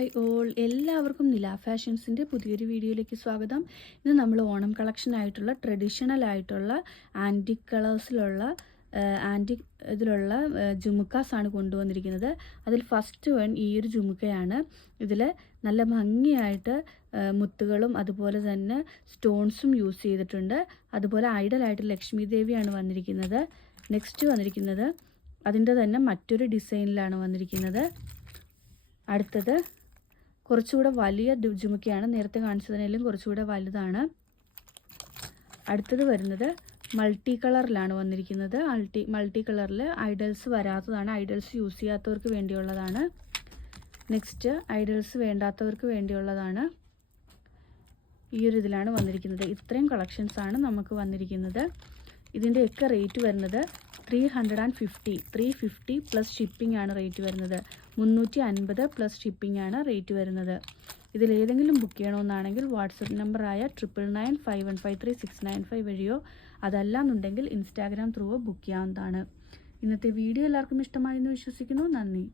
Hi all, എല്ലാവർക്കും നില ഫാഷൻസിൻ്റെ പുതിയൊരു വീഡിയോയിലേക്ക് സ്വാഗതം. ഇത് നമ്മൾ ഓണം കളക്ഷൻ ആയിട്ടുള്ള ട്രഡീഷണൽ ആയിട്ടുള്ള ആൻറ്റിക് കളേഴ്സിലുള്ള ആൻറ്റിക് ഇതിലുള്ള ജുമുക്കാസ് ആണ് കൊണ്ടുവന്നിരിക്കുന്നത്. അതിൽ ഫസ്റ്റ് വൺ ഈ ഒരു ജുമുക്കയാണ്. ഇതിൽ നല്ല ഭംഗിയായിട്ട് മുത്തുകളും അതുപോലെ തന്നെ സ്റ്റോൺസും യൂസ് ചെയ്തിട്ടുണ്ട്. അതുപോലെ ഐഡലായിട്ട് ലക്ഷ്മി ദേവിയാണ് വന്നിരിക്കുന്നത്. നെക്സ്റ്റ് വന്നിരിക്കുന്നത് അതിൻ്റെ തന്നെ മറ്റൊരു ഡിസൈനിലാണ് വന്നിരിക്കുന്നത്. അടുത്തത് കുറച്ചുകൂടെ വലിയ ജുമുക്കയാണ്. നേരത്തെ കാണിച്ചതിനേലും കുറച്ചുകൂടെ വലുതാണ്. അടുത്തത് വരുന്നത് മൾട്ടി കളറിലാണ് വന്നിരിക്കുന്നത്. മൾട്ടി കളറിൽ ഐഡൽസ് വരാത്തതാണ്. ഐഡൽസ് യൂസ് ചെയ്യാത്തവർക്ക് വേണ്ടിയുള്ളതാണ്. നെക്സ്റ്റ് ഐഡൽസ് വേണ്ടാത്തവർക്ക് വേണ്ടിയുള്ളതാണ്. ഈ ഒരു ഇതിലാണ് വന്നിരിക്കുന്നത്. ഇത്രയും കളക്ഷൻസാണ് നമുക്ക് വന്നിരിക്കുന്നത്. ഇതിൻ്റെയൊക്കെ റേറ്റ് വരുന്നത് 350 പ്ലസ് ഷിപ്പിംഗ് ആണ് റേറ്റ് വരുന്നത്. 350 പ്ലസ് ഷിപ്പിംഗ് ആണ് റേറ്റ് വരുന്നത്. ഇതിലേതെങ്കിലും ബുക്ക് ചെയ്യണമെന്നാണെങ്കിൽ വാട്സപ്പ് നമ്പറായ 9995153695 വഴിയോ അതല്ലാന്നുണ്ടെങ്കിൽ ഇൻസ്റ്റാഗ്രാം ത്രൂവോ ബുക്ക് ചെയ്യാവുന്നതാണ്. ഇന്നത്തെ വീഡിയോ എല്ലാവർക്കും ഇഷ്ടമായെന്ന് വിശ്വസിക്കുന്നു. നന്ദി.